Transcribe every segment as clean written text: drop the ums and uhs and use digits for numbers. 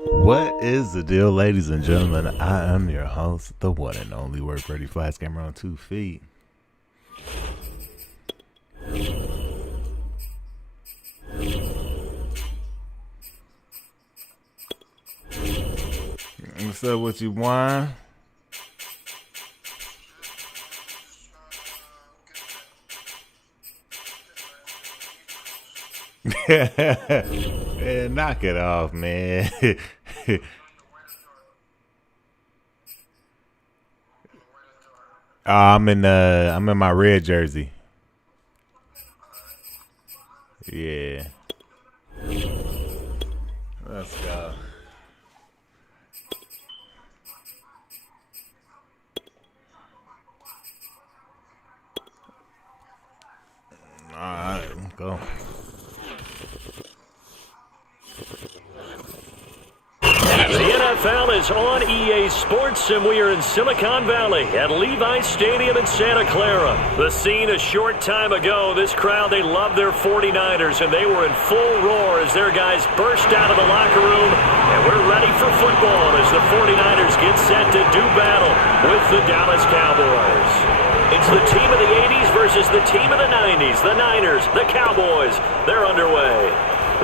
What is the deal, ladies and gentlemen? I am your host, the one and only Work Ready Flash Gamer on 2 feet. What's up with you, boy? Yeah, knock it off, man. I'm in my red jersey. Yeah. Let's go. Alright, let's go. The NFL is on EA Sports, and we are in Silicon Valley at Levi's Stadium in Santa Clara. The scene a short time ago, this crowd, they love their 49ers, and they were in full roar as their guys burst out of the locker room. And we're ready for football as the 49ers get set to do battle with the Dallas Cowboys. It's the team of the 80s versus the team of the 90s. The Niners, the Cowboys, they're underway.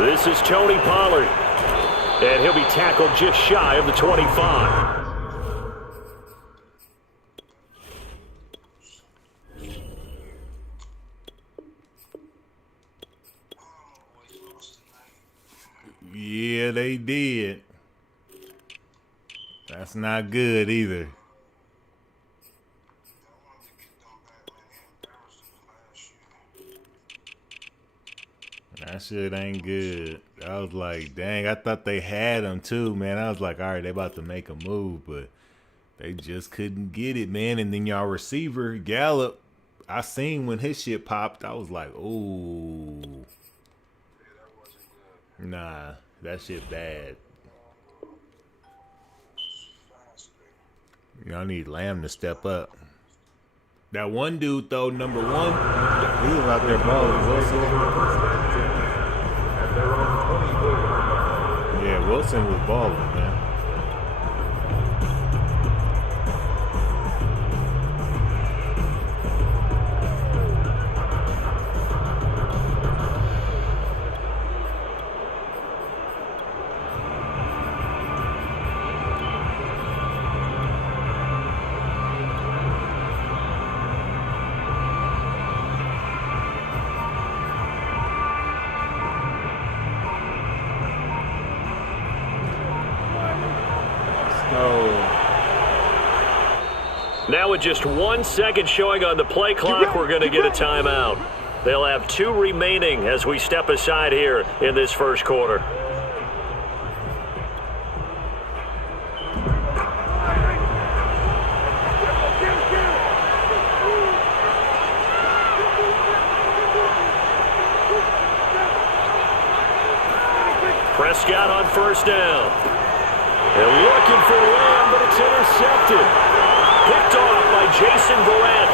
This is Tony Pollard. And he'll be tackled just shy of the 25. Yeah, they did. That's not good either. That shit ain't good. I was like, dang, I thought they had him too, man. I was like, all right, they about to make a move, but they just couldn't get it, man. And then y'all receiver, Gallup, I seen when his shit popped, I was like, ooh. Nah, that shit bad. Y'all need Lamb to step up. That one dude, though, number one, he was out there balling. Wilson. Yeah, Wilson was balling, man. Now with just 1 second showing on the play clock, we're going to get a timeout. They'll have 2 remaining as we step aside here in this first quarter. Prescott on first down. They're looking for Lamb, but it's intercepted. Picked off by Jason Verrett.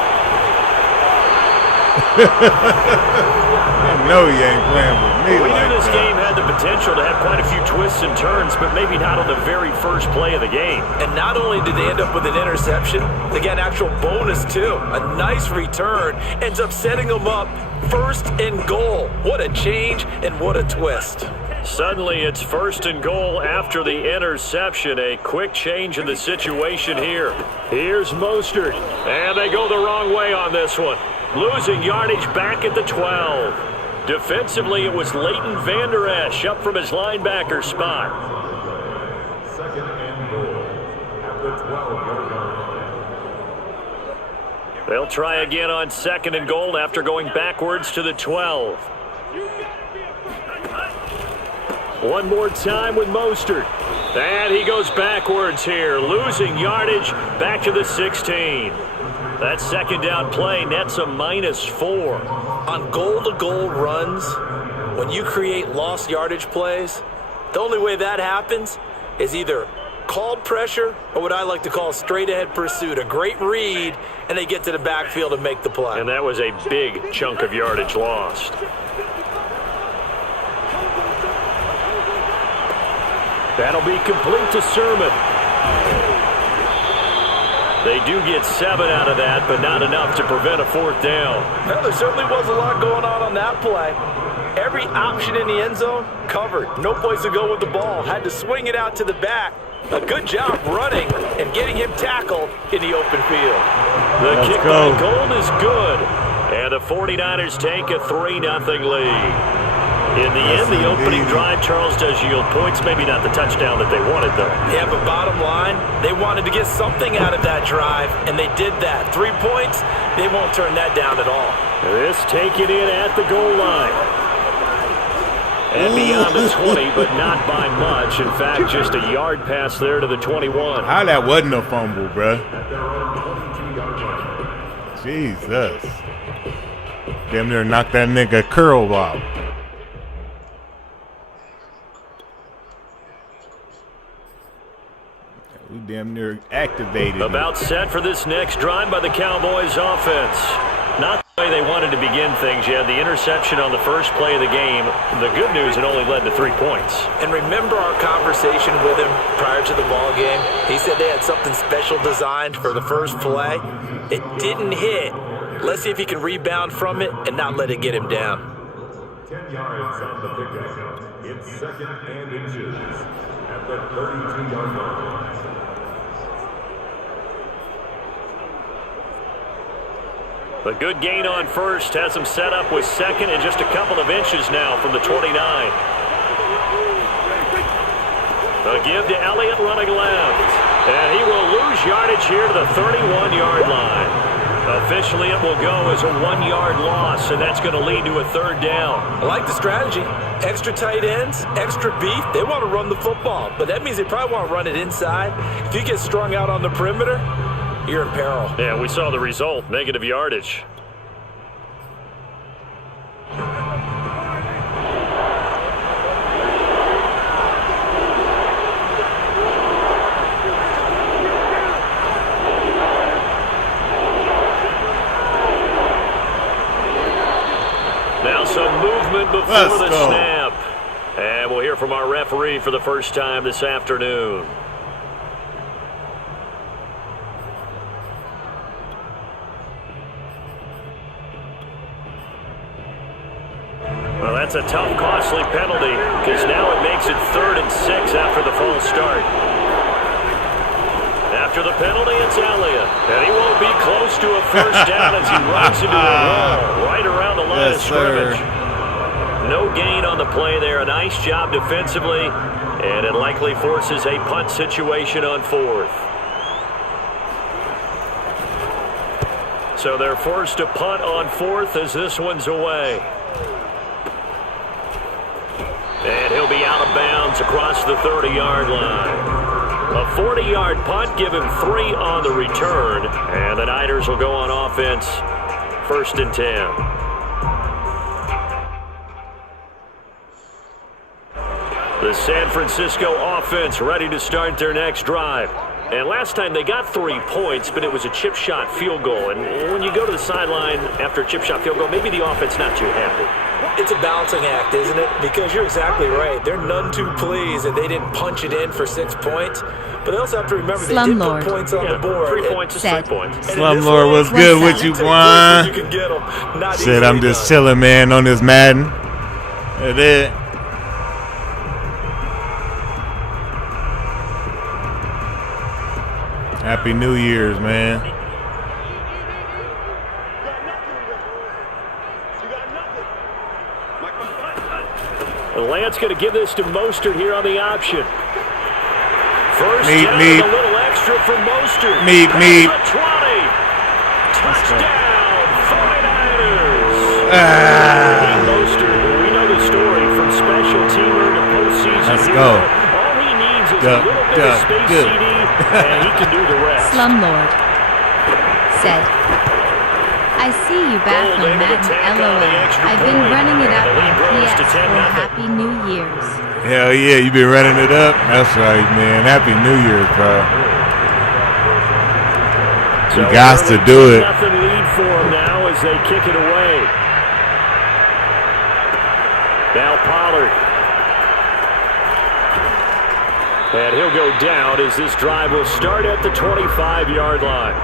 I know he ain't playing with me. We like knew this that. game had the potential to have quite a few twists and turns, but maybe not on the very first play of the game. And not only did they end up with an interception, they got an actual bonus too. A nice return ends up setting them up first and goal. What a change and what a twist. Suddenly it's first and goal after the interception. A quick change in the situation here. Here's Mostert. And they go the wrong way on this one. Losing yardage back at the 12. Defensively, it was Leighton Vander Esch up from his linebacker spot. Second and goal at the 12-yard line. They'll try again on second and goal after going backwards to the 12. One more time with Mostert. And he goes backwards here, losing yardage back to the 16. That second down play nets a -4. On goal-to-goal runs, when you create lost yardage plays, the only way that happens is either called pressure or what I like to call straight-ahead pursuit. A great read, and they get to the backfield and make the play. And that was a big chunk of yardage lost. That'll be complete to Sermon. They do get 7 out of that, but not enough to prevent a 4th down. Well, there certainly was a lot going on that play. Every option in the end zone covered. No place to go with the ball. Had to swing it out to the back. A good job running and getting him tackled in the open field. The kick by Gold is good. And the 49ers take a 3-0 lead. In the end, the opening drive, Charles, does yield points. Maybe not the touchdown that they wanted, though. Yeah, but bottom line, they wanted to get something out of that drive, and they did that. 3 points, they won't turn that down at all. This taken in at the goal line. And beyond the 20, but not by much. In fact, just a yard pass there to the 21. How that wasn't a fumble, bro? Jesus. Damn near knocked that nigga curl off. We damn near activated. About set for this next drive by the Cowboys offense. Not the way they wanted to begin things. You had the interception on the first play of the game. The good news, it only led to 3 points. And remember our conversation with him prior to the ball game? He said they had something special designed for the first play. It didn't hit. Let's see if he can rebound from it and not let it get him down. 10 yards on the pickup. It's 2nd and inches at the 32-yard line. A good gain on first has him set up with 2nd and just a couple of inches now from the 29. A give to Elliott running left. And he will lose yardage here to the 31-yard line. Officially, it will go as a 1-yard loss, and that's going to lead to a 3rd down. I like the strategy. Extra tight ends, extra beef. They want to run the football, but that means they probably want to run it inside. If you get strung out on the perimeter, you're in peril. Yeah, we saw the result, negative yardage. Now some movement before the snap. And we'll hear from our referee for the first time this afternoon. Well, that's a tough, costly penalty because now it makes it 3rd and 6 after the false start. After the penalty, it's Elliott. And he won't be close to a first down as he runs into a wall right around the line of scrimmage. No gain on the play there. A nice job defensively. And it likely forces a punt situation on 4th. So they're forced to punt on 4th as this one's away. And he'll be out of bounds across the 30-yard line. A 40-yard punt, give him 3 on the return. And the Niners will go on offense, 1st and 10. The San Francisco offense ready to start their next drive. And last time they got 3 points, but it was a chip shot field goal. And when you go to the sideline after a chip shot field goal, maybe the offense not too happy. It's a balancing act, isn't it? Because you're exactly right. They're none too pleased, and they didn't punch it in for 6 points. But they also have to remember they did put points on the board. 3 points is 3 points. Slumlord, what's good with you, Juan? Shit, I'm just chilling, man, on this Madden. That's it. Happy New Year's, man. Lance going to give this to Mostert here on the option. First meat, down, meat. A little extra from Mostert. Meat. 20. Touchdown, 49ers. Mostert, we know the story from special teamer to postseason. Let's go. All he needs is a little bit of space CD, and he can do the rest. Slumlord said, I see you back on Madden, LOL. I've been running it up on PS for Happy New Year's. Hell yeah, you been running it up? That's right, man. Happy New Year's, bro. You got to do it. Nothing lead for them now as they kick it away. Now Pollard. And he'll go down as this drive will start at the 25-yard line.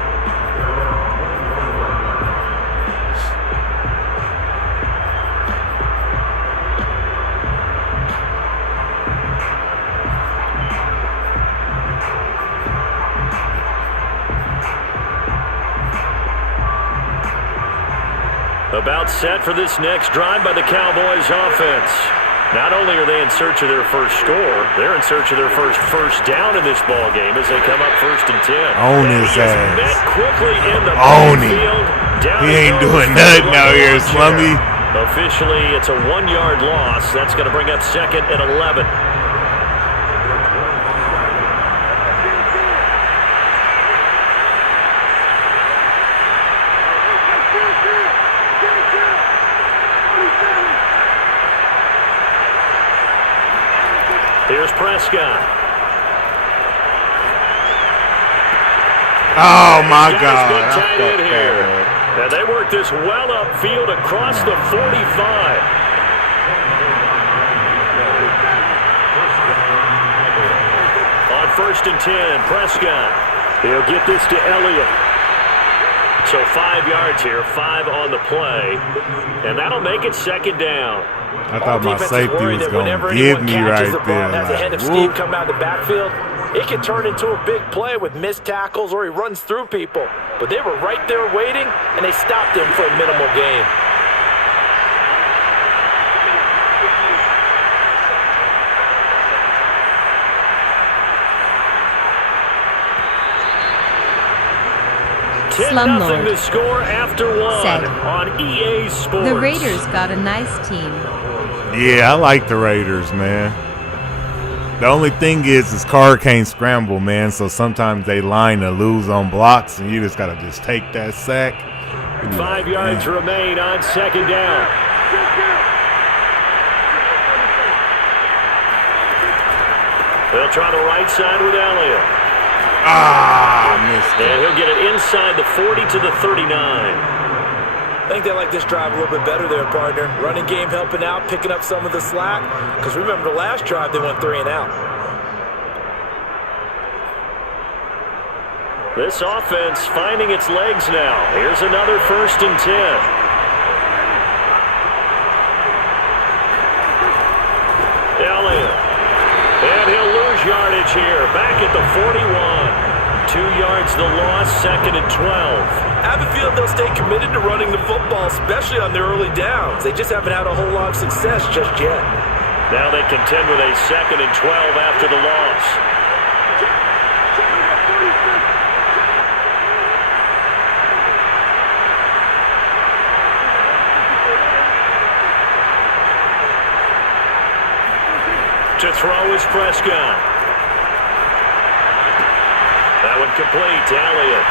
About set for this next drive by the Cowboys offense. Not only are they in search of their first score, they're in search of their first down in this ball game as they come up 1st and 10. Own his ass. Met quickly in the Own him. field. He ain't doing nothing out here, Slummy. Officially, it's a 1-yard loss. That's going to bring up 2nd and 11. Here's Prescott. Oh, my God. Tight end here. And they work this well upfield across the 45. On 1st and 10, Prescott. He'll get this to Elliott. So 5 yards here, 5 on the play. And that'll make it 2nd down. I thought my safety was going to give me right there. Has a head of steam come out of the backfield. It can turn into a big play with missed tackles or he runs through people. But they were right there waiting, and they stopped him for a minimal gain. Slumlord to score after 1 said, on EA Sports. The Raiders got a nice team. Yeah, I like the Raiders, man. The only thing is Carr can't scramble, man, so sometimes they line to lose on blocks, and you just got to just take that sack. 5 yards remain on 2nd down. They'll try the right side with Elliott. Missed it. And he'll get it inside the 40 to the 39. I think they like this drive a little bit better there, partner. Running game helping out, picking up some of the slack. Because remember the last drive, they went 3 and out. This offense finding its legs now. Here's another 1st and 10. Elliott. And he'll lose yardage here. Back at the 41. 2 yards the loss, 2nd and 12. I have a feeling they'll stay committed to running the football, especially on their early downs. They just haven't had a whole lot of success just yet. Now they contend with a 2nd and 12 after the loss. To throw is Prescott. That one complete to Elliott.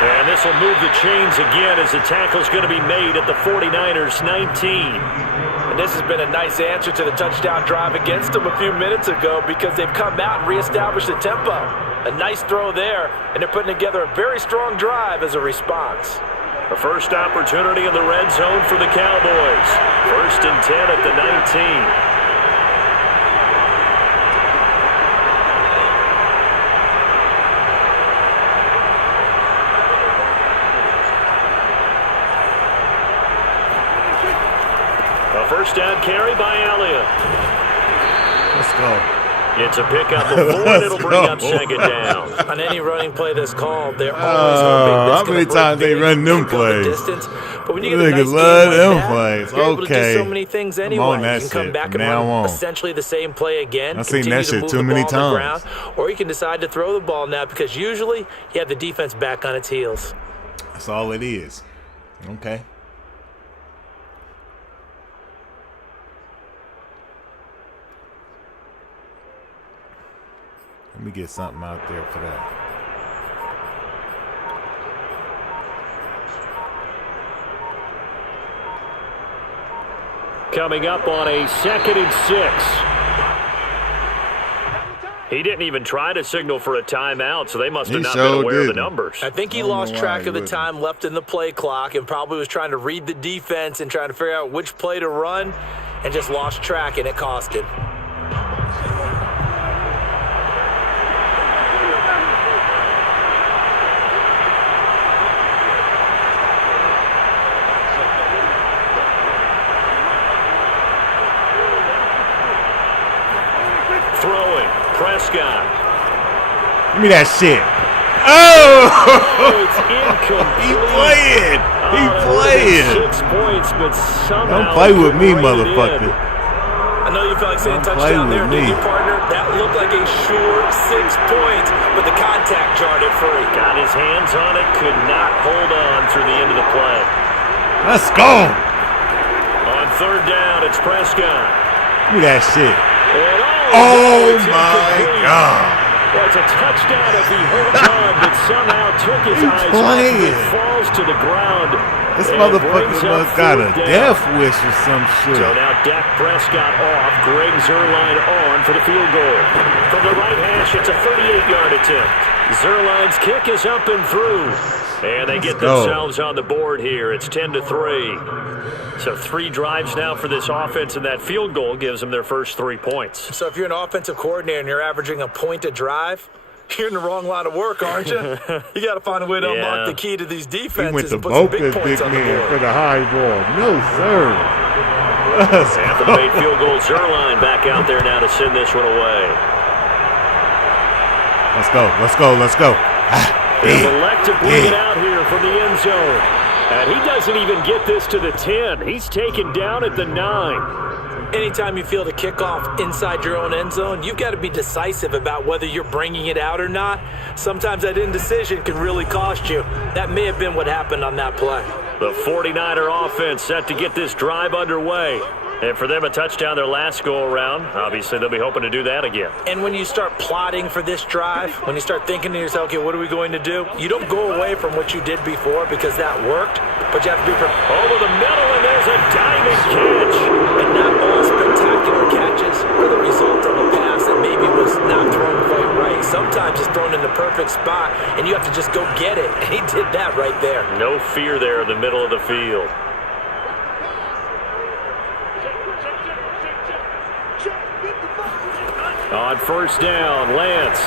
And this will move the chains again as the tackle's going to be made at the 49ers 19. And this has been a nice answer to the touchdown drive against them a few minutes ago because they've come out and reestablished the tempo. A nice throw there, and they're putting together a very strong drive as a response. The first opportunity in the red zone for the Cowboys. 1st and 10 at the 19. First down carry by Elliott. Let's go. It's a pickup of 4, and it'll bring up 2nd down. On any running play that's called, they're always hoping how many times they run them plays? But when you get a nice game love like them that, plays. you're able to Okay. do so many things anyway. I'm on that You can come shit back from and now run on. essentially the same play again. I've seen continue that to shit move too the many ball on the times. ground, or you can decide to throw the ball now because usually you have the defense back on its heels. That's all it is. Okay. Let me get something out there for that. Coming up on a 2nd and 6. He didn't even try to signal for a timeout, so they must have not been aware of the numbers. I think he lost track of the time left in the play clock and probably was trying to read the defense and trying to figure out which play to run and just lost track, and it cost him. Prescott. Give me that shit. Oh! It's incomplete. He playing. He playing. 6 points, but somehow Don't play with me, right motherfucker. I know you felt like saying Don't play touchdown there, with didn't me. you, partner? That looked like a sure 6 points, but the contact jarred it free. Got his hands on it, could not hold on through the end of the play. Let's go. On third down, it's Prescott. Give me that shit. And Oh it's my incomplete. God. Well, it's a touchdown if he holds on, but somehow took his He eyes playing. off it, falls to the ground. This and motherfucker brings up must got a fourth down. death wish or some shit. So now Dak Prescott off, Greg Zuerlein on for the field goal. From the right hash, it's a 38-yard attempt. Zuerlein's kick is up and through. And they get themselves on the board here. It's 10-3. So 3 drives now for this offense, and that field goal gives them their first 3 points. So if you're an offensive coordinator and you're averaging a point a drive, you're in the wrong line of work, aren't you? You got to find a way to unlock the key to these He defenses went to and put some Boca big big points on the man board. for the high ball. No, sir. After the made field goal, Zuerlein back out there now to send this one away. Let's go. Let's go. Let's go. They'll elect to bring it out here from the end zone. And he doesn't even get this to the 10. He's taken down at the 9. Anytime you feel the kickoff inside your own end zone, you've got to be decisive about whether you're bringing it out or not. Sometimes that indecision can really cost you. That may have been what happened on that play. The 49er offense set to get this drive underway. And for them, a touchdown their last go-around. Obviously, they'll be hoping to do that again. And when you start plotting for this drive, when you start thinking to yourself, okay, what are we going to do? You don't go away from what you did before because that worked, but you have to be prepared. Over the middle, and there's a diving catch. And not all spectacular catches are the result of a pass that maybe was not thrown quite right. Sometimes it's thrown in the perfect spot, and you have to just go get it. And he did that right there. No fear there in the middle of the field. On first down, Lance.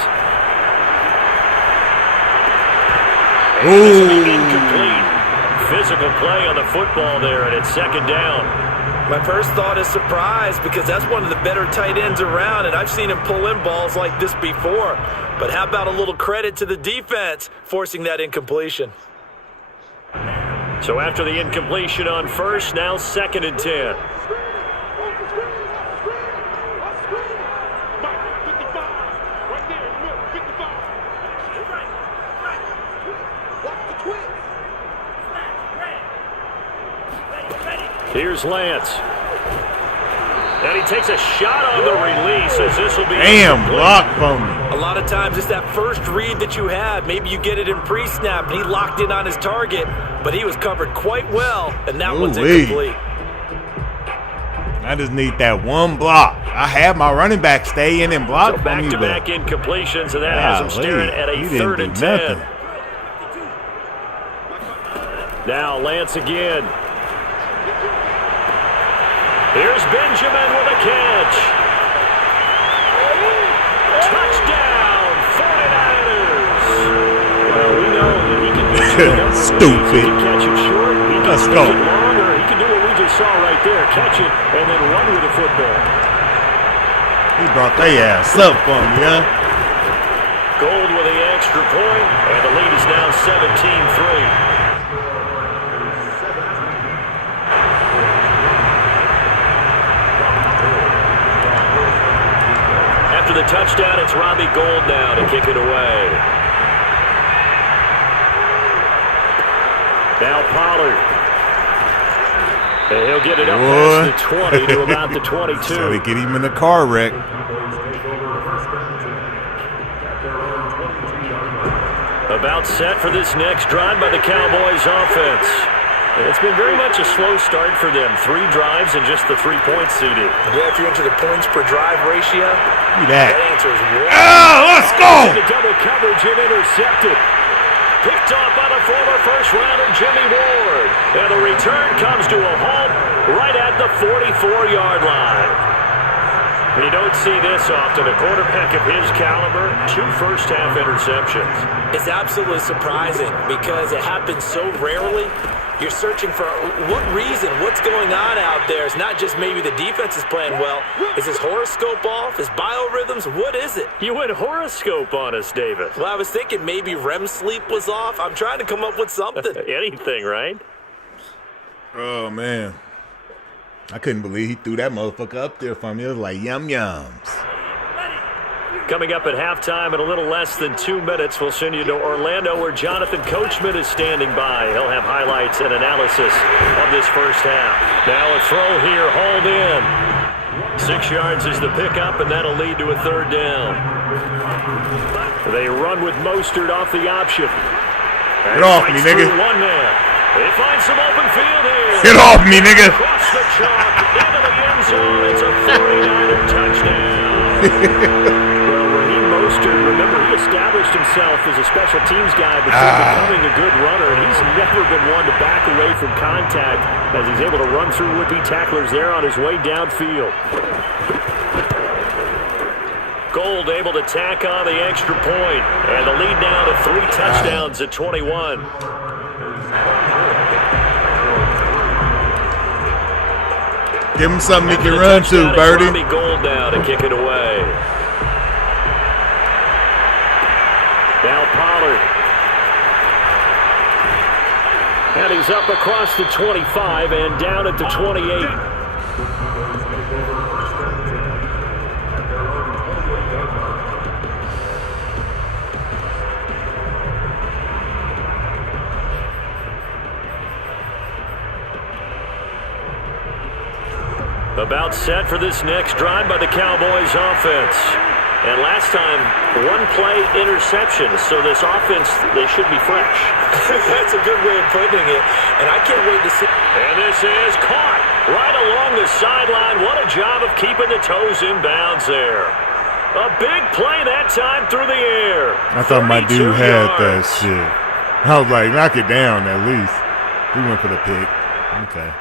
This will be incomplete. Physical play on the football there, and it's second down. My first thought is surprise because that's one of the better tight ends around, and I've seen him pull in balls like this before. But how about a little credit to the defense forcing that incompletion? So after the incompletion on first, now 2nd and 10. Here's Lance. And he takes a shot on the release as this will be Damn, block from me. A lot of times it's that first read that you have. Maybe you get it in pre-snap, and he locked in on his target, but he was covered quite well, and that one's incomplete. I just need that one block. I have my running back stay in and block So for me, back-to-back incompletions, and that has him staring at a 3rd and 10. Now Lance again. Here's Benjamin with a catch. Touchdown, 49ers. Well, we know that he can beat you. Stupid. He can catch it short, he can Let's stick go. it long, or he can do what we just saw right there, catch it and then run with the football. He brought their ass up for me, huh? Gold with the extra point, and the lead is now 17-3. After the touchdown, it's Robbie Gould now to kick it away. Now Pollard. And he'll get it up past the 20 to about the 22. So they get him in a car wreck. About set for this next drive by the Cowboys offense. It's been very much a slow start for them. 3 drives and just the 3 points, CD. Yeah, if you're into the points per drive ratio, Look at that. answer is Let's go. The double coverage and intercepted. Picked off by the former first-rounder Jimmy Ward. And the return comes to a halt right at the 44-yard line. And you don't see this often. A quarterback of his caliber, 2 first-half interceptions. It's absolutely surprising because it happens so rarely. You're searching for what reason, what's going on out there. It's not just maybe the defense is playing well. Is his horoscope off? His biorhythms? What is it? You went horoscope on us, David. Well, I was thinking maybe REM sleep was off. I'm trying to come up with something. Anything, right? Oh, man. I couldn't believe he threw that motherfucker up there for me. It was like yum-yums. Coming up at halftime in a little less than 2 minutes, we'll send you to Orlando where Jonathan Coachman is standing by. He'll have highlights and analysis of this first half. Now a throw here, hauled in. 6 yards is the pickup, and that'll lead to a third down. They run with Mostert off the option. Get off me, nigga. One man. They find some open field here. Get off me, nigga. Across the chalk, into the end zone. It's a 49er touchdown. Mostert, remember, he established himself as a special teams guy before becoming a good runner, and he's never been one to back away from contact as he's able to run through would-be tacklers there on his way downfield. Gold able to tack on the extra point, and the lead now to 3 touchdowns at 21. Give him something he can run to, Birdie. Robbie Gold now to kick it away. Now Pollard. And he's up across the 25 and down at the 28. About set for this next drive by the Cowboys offense. And last time, 1-play interception, so this offense, they should be fresh. That's a good way of putting it, and I can't wait to see. And this is caught right along the sideline. What a job of keeping the toes in bounds there. A big play that time through the air. I thought my dude had that shit. I was like, knock it down at least. He went for the pick. Okay.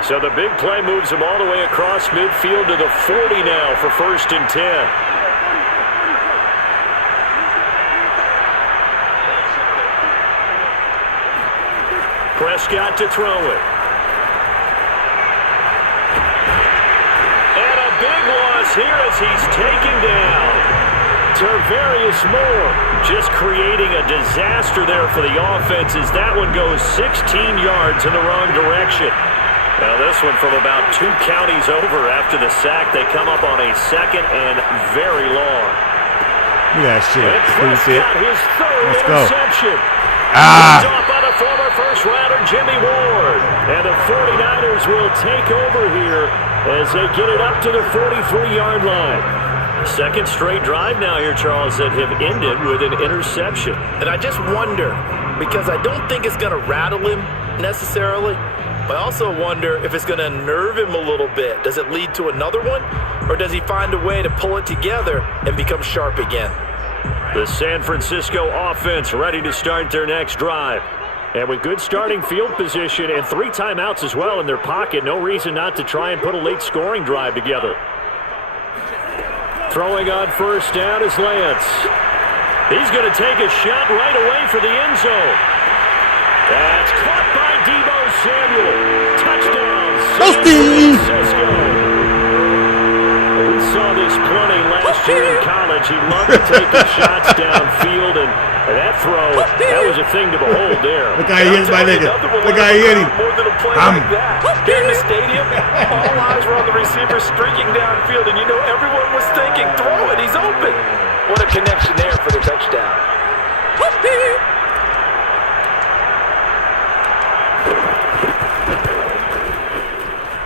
So the big play moves him all the way across midfield to the 40 now for 1st and 10. Prescott to throw it. And a big loss here as he's taken down. Tarvarius Moore just creating a disaster there for the offense as that one goes 16 yards in the wrong direction. Now this one from about 2 counties over after the sack. They come up on a 2nd and very long. Look at that shit. And Prescott, his 3rd interception. Off by the former first-rounder Jimmy Ward. And the 49ers will take over here as they get it up to the 43-yard line. 2nd straight drive now here, Charles, that have ended with an interception. And I just wonder, because I don't think it's going to rattle him necessarily, but I also wonder if it's going to nerve him a little bit. Does it lead to another one? Or does he find a way to pull it together and become sharp again? The San Francisco offense ready to start their next drive. And with good starting field position and 3 timeouts as well in their pocket, no reason not to try and put a late scoring drive together. Throwing on 1st down is Lance. He's going to take a shot right away for the end zone. That's caught by Deebo Samuel. Touchdown, San Francisco. We saw this plenty last year in college. He loved to take his shots downfield, and that throw, that was a thing to behold there. Look how he hit my nigga. Look how he hit him. More than a play like that. Here in the stadium, all eyes were on the receiver streaking downfield, and you know everyone was thinking, throw it, he's open. What a connection there for the touchdown.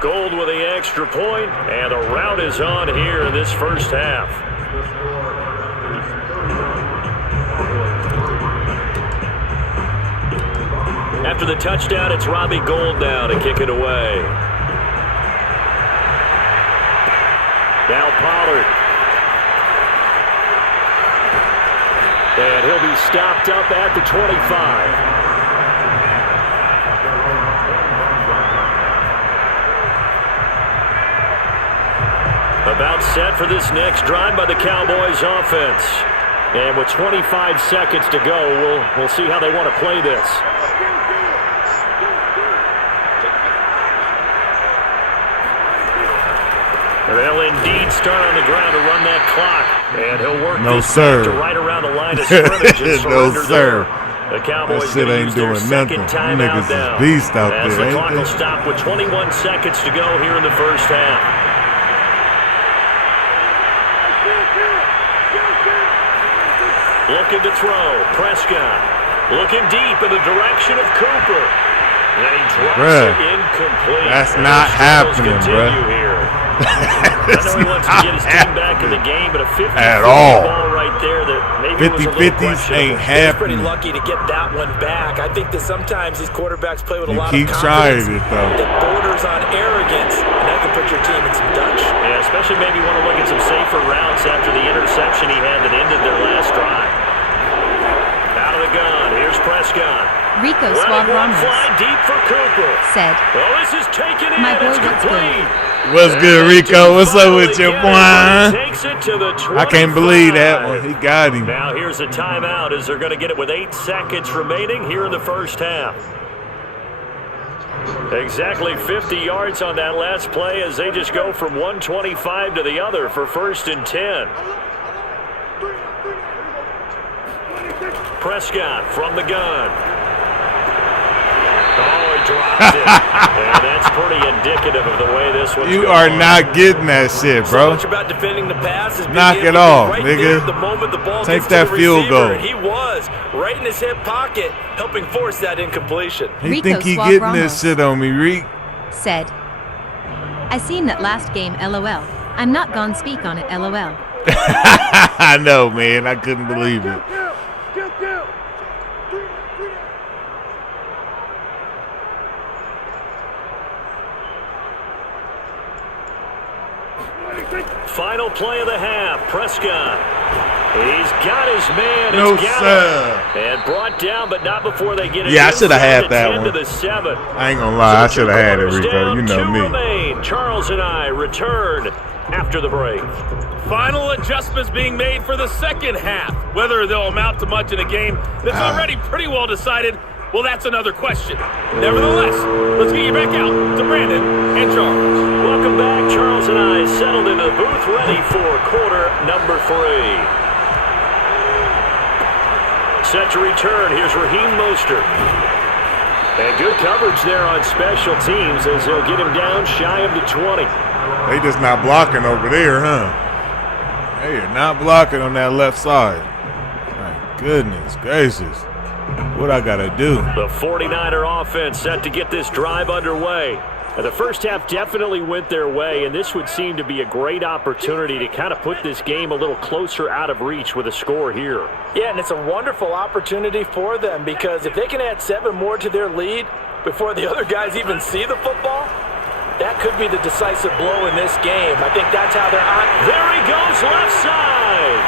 Gold with the extra point, and the route is on here in this first half. After the touchdown, it's Robbie Gold now to kick it away. Now Pollard. And he'll be stopped up at the 25. About set for this next drive by the Cowboys offense. And with 25 seconds to go, we'll see how they want to play this. They'll indeed start on the ground to run that clock. And he'll work this sir. to right around the line of scrimmage and surrender sir. there. The Cowboys That shit ain't doing nothing. Them niggas is beast out as there, the clock ain't will they? stop with 21 seconds to go here in the first half. Looking to throw. Prescott looking deep in the direction of Cooper. And he drops it incomplete. That's not happening, bruh. I know he wants to get his team back in the game, but a 50-50 ball right there that maybe 50-50s ain't He's pretty happening. lucky to get that one back. I think that sometimes these quarterbacks play with a You lot keep of trying confidence it, though. that borders on arrogance, and that can put your team in some Dutch. Yeah, especially maybe want to look at some safer routes after the interception he had that ended their last drive. Out of the gun, here's Prescott. Rico Letting Suave one Ramos fly deep for Cooper. said, Oh, this is taken in. My boy, It's what's complete. What's good, Rico? What's up with you, boy? Takes it to the 25. I can't believe that one. He got him. Now here's a timeout as they're going to get it with 8 seconds remaining here in the first half. Exactly 50 yards on that last play as they just go from 125 to the other for 1st and 10. Prescott from the gun. Oh, he dropped it. And that's pretty indicative of the way this one's You going. are not getting that shit, So bro. much about defending the pass is being Knock able it to off, right nigga. there the moment the ball Take gets that to the field receiver. goal. He was right in his hip pocket, helping force that incompletion. He Rico think he Suave getting Ramos. this shit on me, Reek. said, I seen that last game, LOL. I'm not gonna speak on it, LOL. I know, man. I couldn't believe it. Final play of the half. Prescott. He's got his man. No, He's got sir. him. And brought down, but not before they get it. Yeah, I shoulda had that 10 one. to the 7. I ain't gonna lie. I should have had it, Quarters Rico. down, You know 2 me. remain. Charles and I return after the break. Final adjustments being made for the second half. Whether they'll amount to much in a game that's already pretty well decided, well, that's another question. Nevertheless, let's get you back out to Brandon and Charles. Welcome back. Charles and I settled into the booth, ready for quarter number 3. Set to return. Here's Raheem Mostert. And good coverage there on special teams as they'll get him down shy of the 20. They just not blocking over there, huh? They are not blocking on that left side. My goodness gracious. What I gotta do? The 49er offense set to get this drive underway. And the first half definitely went their way, and this would seem to be a great opportunity to kind of put this game a little closer out of reach with a score here. Yeah, and it's a wonderful opportunity for them because if they can add 7 more to their lead before the other guys even see the football, that could be the decisive blow in this game. I think that's how they're on. There he goes, left side.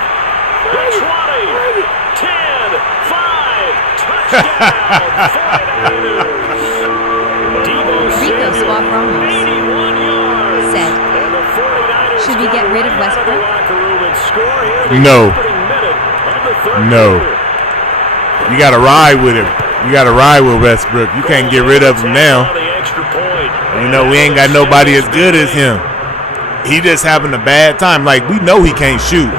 The 20, 10, 5, touchdown, 49ers. Deebo Rico Suave Ramos 81 yards. said, And the 49ers Should we get come rid of right out Westbrook? the locker room and score here in the No. opening minute of the third No. quarter. You gotta ride with him. You gotta ride with Westbrook. You can't get rid of him now. On the extra point. You know, we ain't got nobody as good as him. He just having a bad time. Like, we know he can't shoot.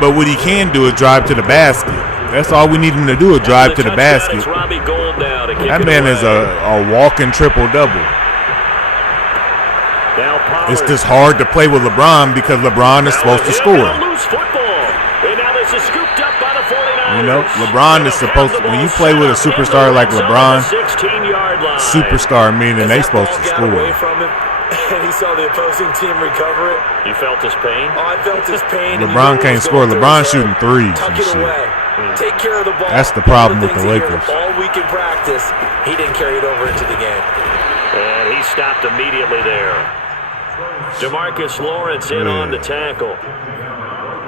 But what he can do is drive to the basket. That's all we need him to do is drive to the basket. That man is a walking triple-double. It's just hard to play with LeBron because LeBron is supposed to score. You know, LeBron is supposed to, when you play with a superstar like LeBron, superstar meaning they supposed to score. And he saw the opposing team recover it. You felt his pain? Oh, I felt his pain. LeBron can't score. LeBron shooting threes Tuck and it shit. away. Take care of the ball. That's the problem with the All things he Lakers. heard all week in practice, he didn't carry it over into the game. And he stopped immediately there. DeMarcus Lawrence in on the tackle.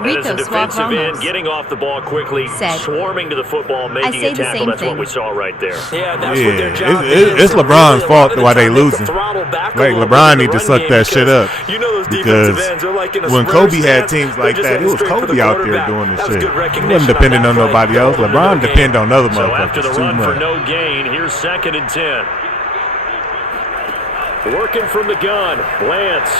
And as a Rico Suave defensive end, Ramos getting off the ball quickly, said, swarming to the football, making say a the tackle. same That's what thing. we saw right there. Yeah, that's what their Yeah, job it's is. LeBron's Really, a fault lot of why the they time have losing. to throttle back a Like, little LeBron bit in need the to run suck game that shit because up. You know those Because defensive ends are like in a when sprinter Kobe had stance. teams They're like just that, heading it was straight for the Kobe out there quarterback. doing this That was shit. good He recognition wasn't on depending that on play. nobody else. Opened LeBron the game. depend on other So after the motherfuckers too run for much. no gain, here's 2nd and 10. Working from the gun, Lance.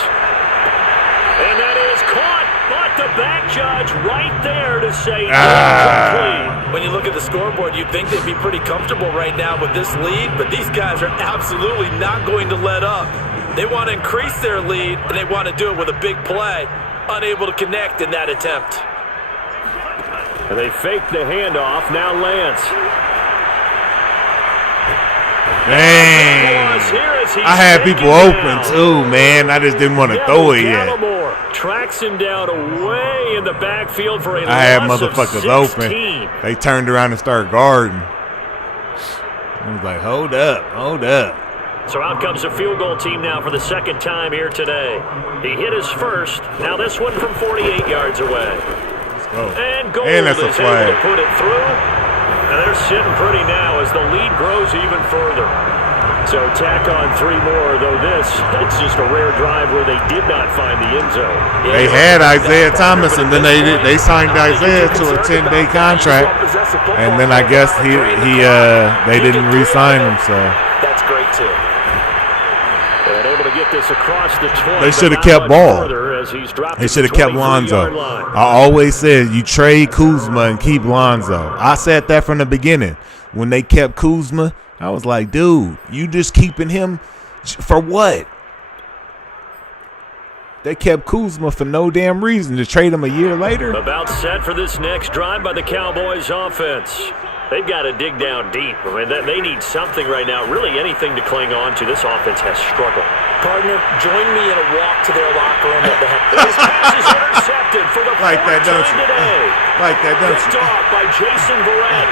But the back judge right there to say incomplete. When you look at the scoreboard, you'd think they'd be pretty comfortable right now with this lead, but these guys are absolutely not going to let up. They want to increase their lead, and they want to do it with a big play. Unable to connect in that attempt. And they fake the handoff. Now Lance. Dang. I had people open too, man. I just didn't want to throw it yet. Tracks him down away in the backfield for a I had loss motherfuckers of 16. open. They turned around and started guarding. I was like, hold up, hold up. So out comes a field goal team now for the second time here today. He hit his first. Now this one from 48 yards away. Let's go. And Gold And that's a is flag. able to put it through. And they're sitting pretty now as the lead grows even further. So tack on 3 more, though it's just a rare drive where they did not find the end zone. They had Isaiah Thomas, and then they signed Isaiah to a 10-day contract, and then I guess they didn't re-sign him. So That's great too. And able to get this across the 20. They should have kept ball. They should have kept Lonzo. I always said you trade Kuzma and keep Lonzo. I said that from the beginning. When they kept Kuzma, I was like, dude, you just keeping him for what? They kept Kuzma for no damn reason to trade him a year later. About set for this next drive by the Cowboys offense. They've got to dig down deep. I mean, they need something right now, really anything to cling on to. This offense has struggled. Partner, join me in a walk to their locker room at the head. This pass is intercepted for the Like that, fourth don't time you? today. Like that, don't Picked you? off by Jason Verrett.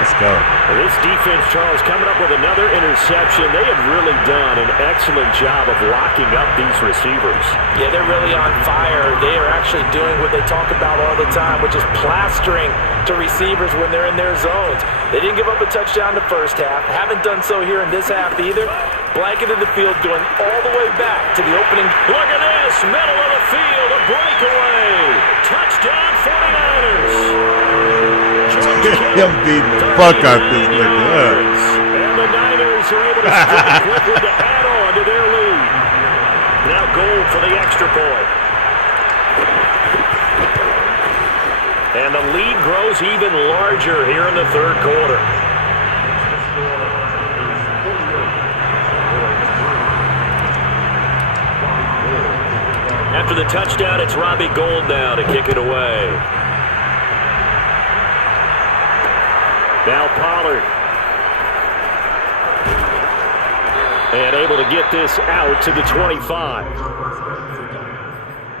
Let's go. This defense, Charles, coming up with another interception. They have really done an excellent job of locking up these receivers. Yeah, they're really on fire. They are actually doing what they talk about all the time, which is plastering to receivers when they're in their zones. They didn't give up a touchdown the first half. Haven't done so here in this half either. Blanketed the field, going all the way back to the opening. Look at this, middle of the field, a breakaway. Touchdown 49ers. Him beating the fuck out this nigga. And the Niners are able to strike quickly to add on to their lead. Now Gold for the extra point. And the lead grows even larger here in the third quarter. After the touchdown, it's Robbie Gould now to kick it away. Now Pollard. And able to get this out to the 25.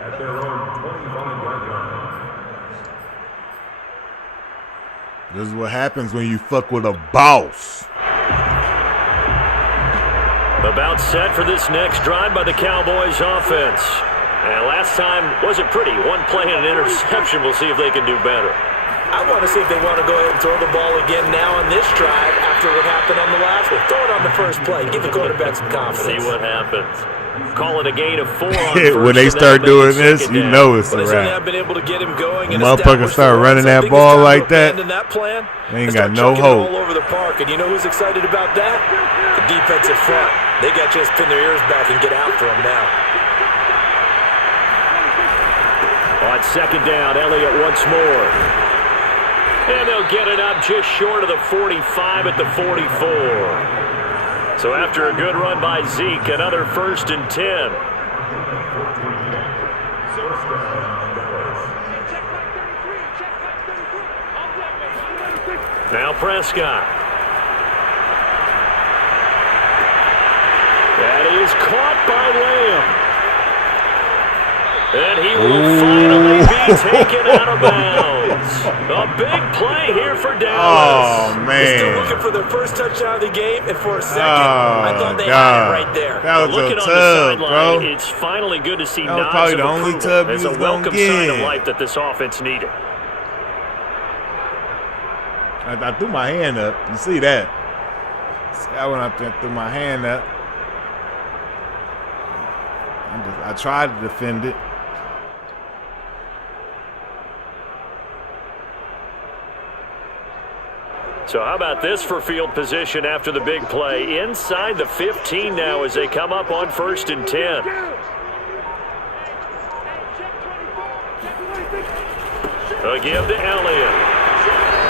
At their own 25-yard line. This is what happens when you fuck with a boss. About set for this next drive by the Cowboys offense. And last time wasn't pretty. One play and an interception. We'll see if they can do better. I want to see if they want to go ahead and throw the ball again now on this drive after what happened on the last one. Throw it on the first play. Give the quarterback some confidence. See what happens. Call it a gain of 4 on When they start doing this, you know it's a But I have wrap. been able to get him going. The motherfuckers start running that ball like that. Plan, They ain't got and start no chucking it hope. all over the park. And you know who's excited about that? The defensive front. They got to just pin their ears back and get after him now. On second down, Elliott once more. And they'll get it up just short of the 45 at the 44. So after a good run by Zeke, another 1st and 10. Now Prescott. That is caught by Lamb. And he will finally be taken out of bounds. A big play here for Dallas. Oh, They're still man. looking for their first touchdown of the game, and for a second, I thought they had it right there. That was Looking a on the tub, sideline, bro. it's finally good to see That was nods probably of the only approval tub he as was a welcome gonna sign of get. life that this offense needed. I threw my hand up. You see that? I went up there and threw my hand up. I tried to defend it. So how about this for field position after the big play? Inside the 15 now as they come up on 1st and 10. A give to Elliott.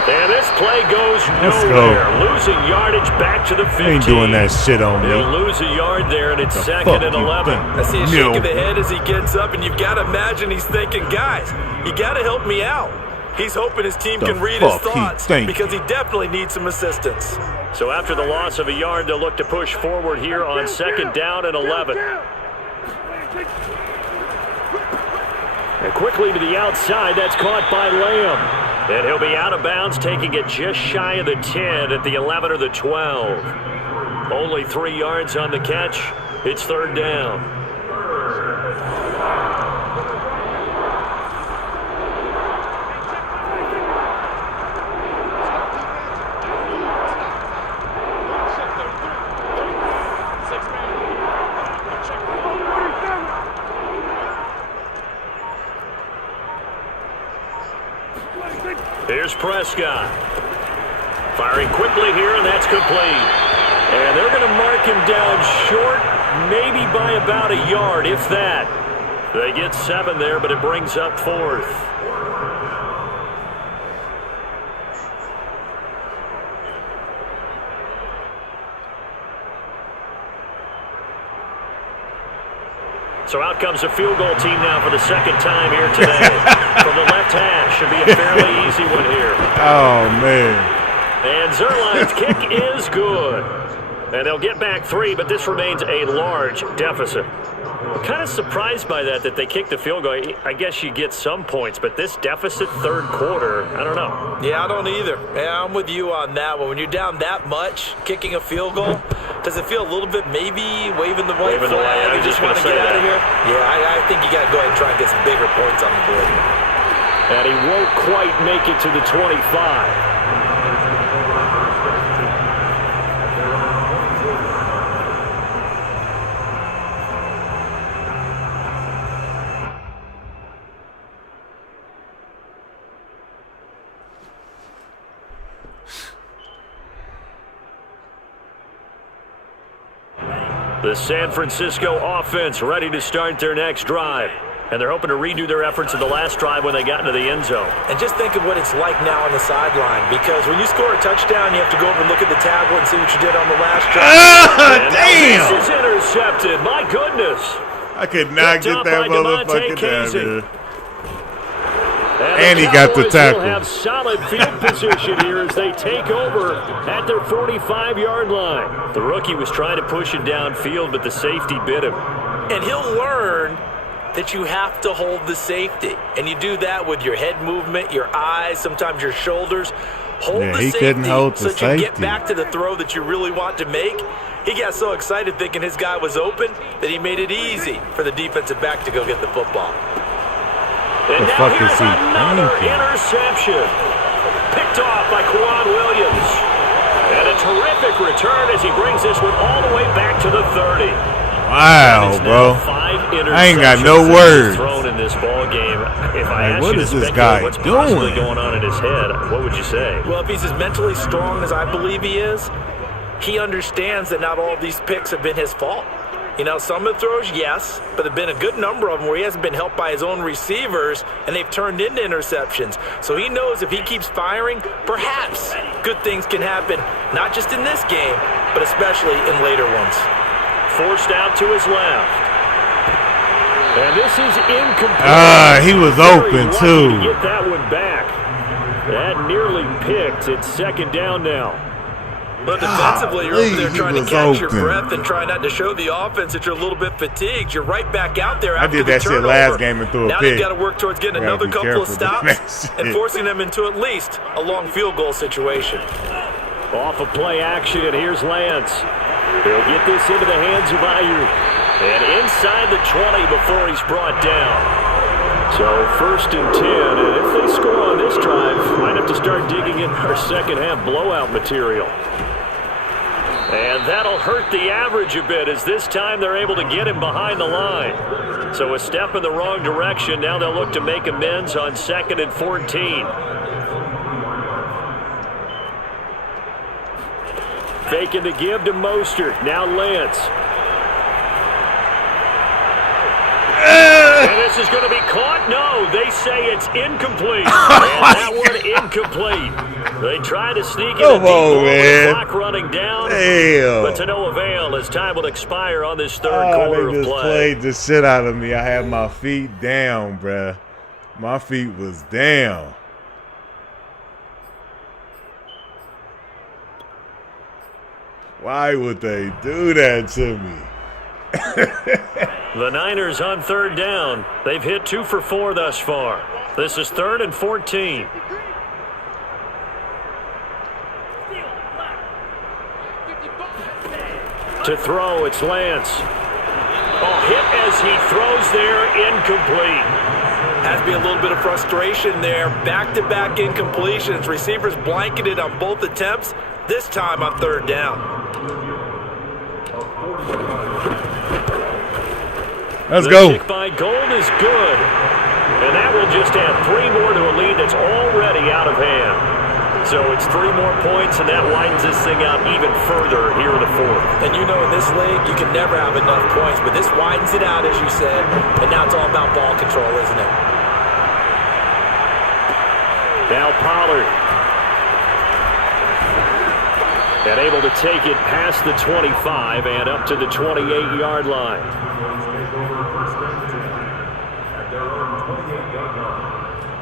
And this play goes nowhere. Losing yardage back to the 15. Ain't doing that shit on me. They'll lose a yard there, and it's second and 11. I see a shake of the head as he gets up, and you've got to imagine he's thinking, guys, you got to help me out. He's hoping his team can read his thoughts because he definitely needs some assistance. So after the loss of a yard, they'll look to push forward here on second down and 11. And quickly to the outside, that's caught by Lamb. And he'll be out of bounds, taking it just shy of the 10 at the 11 or the 12. Only 3 yards on the catch. It's third down. Here's Prescott. Firing quickly here, and that's complete. And they're going to mark him down short, maybe by about a yard, if that. They get 7 there, but it brings up 4th. So out comes a field goal team now for the second time here today. From the left hash, should be a fairly easy one here. Oh, man. And Zerline's kick is good. And they'll get back 3, but this remains a large deficit. I'm kind of surprised by that they kicked the field goal. I guess you get some points, but this deficit third quarter, I don't know. Yeah, I don't either. Yeah, I'm with you on that one. When you're down that much, kicking a field goal, does it feel a little bit maybe waving the white flag? You just want to get out of here? Yeah, I think you got to go ahead and try and get some bigger points on the board. And he won't quite make it to the 25. The San Francisco offense ready to start their next drive. And they're hoping to redo their efforts in the last drive when they got into the end zone. And just think of what it's like now on the sideline, because when you score a touchdown, you have to go over and look at the tablet and see what you did on the last drive. Damn! This is intercepted. My goodness. I could not get that motherfucker down there. And he got the tackle. Will have solid field position here as they take over at their 45-yard line. The rookie was trying to push it downfield, but the safety bit him. And he'll learn that you have to hold the safety. And you do that with your head movement, your eyes, sometimes your shoulders. Hold the safety couldn't hold the so you get back to the throw that you really want to make. He got so excited thinking his guy was open that he made it easy for the defensive back to go get the football. And now here's another interception. Picked off by Quan Williams. And a terrific return as he brings this one all the way back to the 30. Wow, bro. 5 I ain't got no words. Thrown in this ball game. If I asked what you is to this speculate guy what's doing? possibly going on in his head, what would you say? Well, if he's as mentally strong as I believe he is, he understands that not all of these picks have been his fault. You know, some of the throws, yes, but there have been a good number of them where he hasn't been helped by his own receivers, and they've turned into interceptions. So he knows if he keeps firing, perhaps good things can happen, not just in this game, but especially in later ones. Forced out to his left. And this is incomplete. He was open, too. To get that one back. That nearly picked. It's second down now. But defensively, you're over there trying to catch your breath and try not to show the offense that you're a little bit fatigued. You're right back out there after I did that shit last game and threw a pick. Now they've got to work towards getting another couple of stops and forcing them into at least a long field goal situation. Off of play action, and here's Lance. He'll get this into the hands of Ayuk. And inside the 20 before he's brought down. So first and 10, and if they score on this drive, might have to start digging in our second half blowout material. And that'll hurt the average a bit as this time they're able to get him behind the line. So a step in the wrong direction. Now they'll look to make amends on 2nd and 14. Faking the give to Mostert. Now Lance. And this is going to be caught. No, they say it's incomplete. And that one incomplete. They try to sneak in a deep ball with the clock running down. Damn. But to no avail as time will expire on this third quarter They of just play. played the shit out of me. I had my feet down, bruh. My feet was down. Why would they do that to me? The Niners on third down. They've hit 2 for 4 thus far. This is 3rd and 14. To throw, it's Lance. Oh, hit as he throws there, incomplete. Has to be a little bit of frustration there. Back-to-back incompletions. Receivers blanketed on both attempts, this time on third down. Let's the go. Kick by Gold is good. And that will just add 3 more to a lead that's already out of hand. So it's 3 more points, and that widens this thing out even further here in the 4th. And you know in this league, you can never have enough points, but this widens it out, as you said. And now it's all about ball control, isn't it? Now Pollard. And able to take it past the 25 and up to the 28-yard line.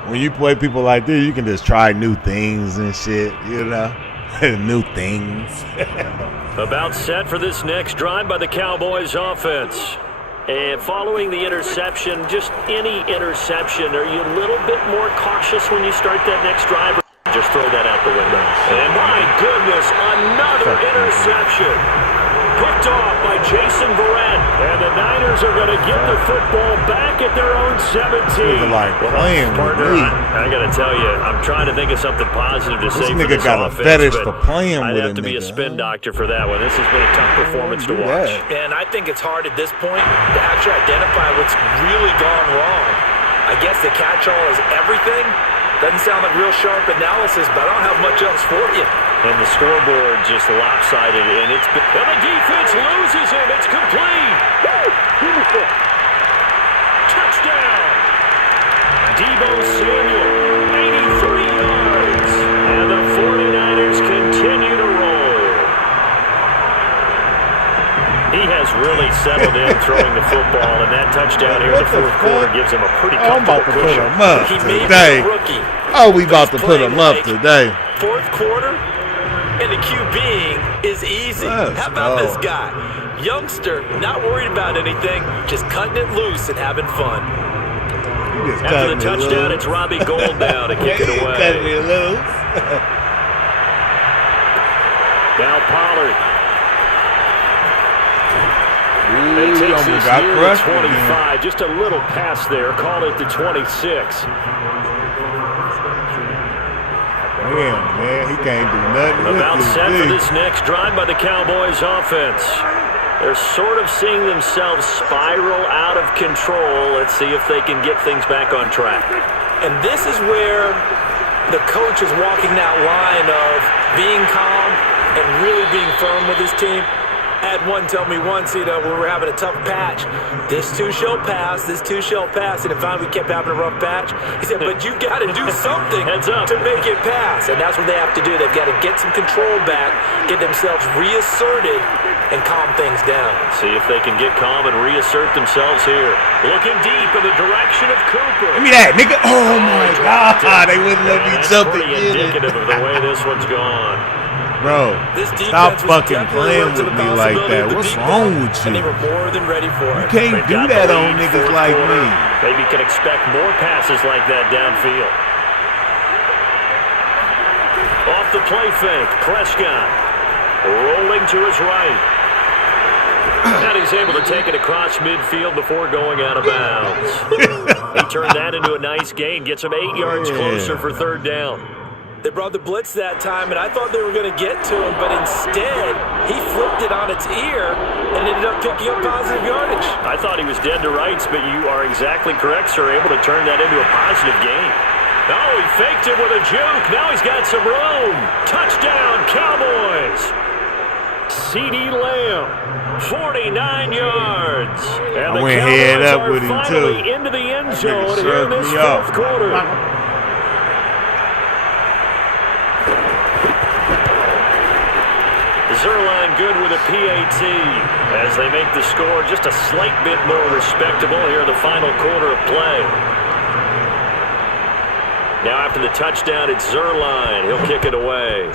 When you play people like this, you can just try new things and shit, you know? New things. About set for this next drive by the Cowboys offense. And following the interception, just any interception, are you a little bit more cautious when you start that next drive? Or just throw that out the window. And my goodness, another interception. Picked off by Jason Verrett. And the Niners are going to get the football back at their own 17. Like playing Partner, with me. I got to tell you, I'm trying to think of something positive to say for nigga this got a offense, fetish but for playing I'd with have a to be a nigga, spin doctor for that one. This has been a tough performance to watch. And I think it's hard at this point to actually identify what's really gone wrong. I guess the catch-all is everything. Doesn't sound like real sharp analysis, but I don't have much else for you. And the scoreboard just lopsided, and and the defense loses him. It's complete. Beautiful. Touchdown. Deebo Samuel, 83 yards. And the 49ers continue to roll. He has really settled in throwing the football, and that touchdown here in the 4th quarter gives him a pretty comfortable cushion. He may be a rookie. Oh, we about to put him up today. 4th quarter, and the QBing is easy. How about this guy? Youngster, not worried about anything, just cutting it loose and having fun. After the touchdown, it's Robbie Gould now to kick it away. Cutting it loose. Now Pollard. Ooh, It takes almost this got near the crushed 25. Just a little pass there. Call it the 26. Man, he can't do nothing. About set for this next drive by the Cowboys offense. They're sort of seeing themselves spiral out of control. Let's see if they can get things back on track. And this is where the coach is walking that line of being calm and really being firm with his team. I had one tell me once, we were having a tough patch. This too shall pass, this too shall pass. And finally we kept having a rough patch. He said, but you got to do something to make it pass. And that's what they have to do. They've got to get some control back, get themselves reasserted, and calm things down. See if they can get calm and reassert themselves here. Looking deep in the direction of Cooper. Give me that, nigga. Oh, my God. They wouldn't let me jump pretty indicative of the way this one's gone. Bro, stop fucking playing with me like that. What's wrong with you? And they were more than ready for it. You can't do that on niggas like me. Maybe can expect more passes like that downfield. Off the play fake, Prescott rolling to his right. And he's able to take it across midfield before going out of bounds. He turned that into a nice gain, gets him 8 yards closer for third down. They brought the blitz that time, and I thought they were going to get to him, but instead, he flipped it on its ear and ended up picking up positive yardage. I thought he was dead to rights, but you are exactly correct, sir. Able to turn that into a positive gain. Oh, he faked it with a juke. Now he's got some room. Touchdown, Cowboys. CeeDee Lamb, 49 yards. And I went head up with him, too. Into the end zone here in this fourth quarter. Zerline good with a PAT as they make the score just a slight bit more respectable here in the final quarter of play. Now after the touchdown, it's Zerline. He'll kick it away.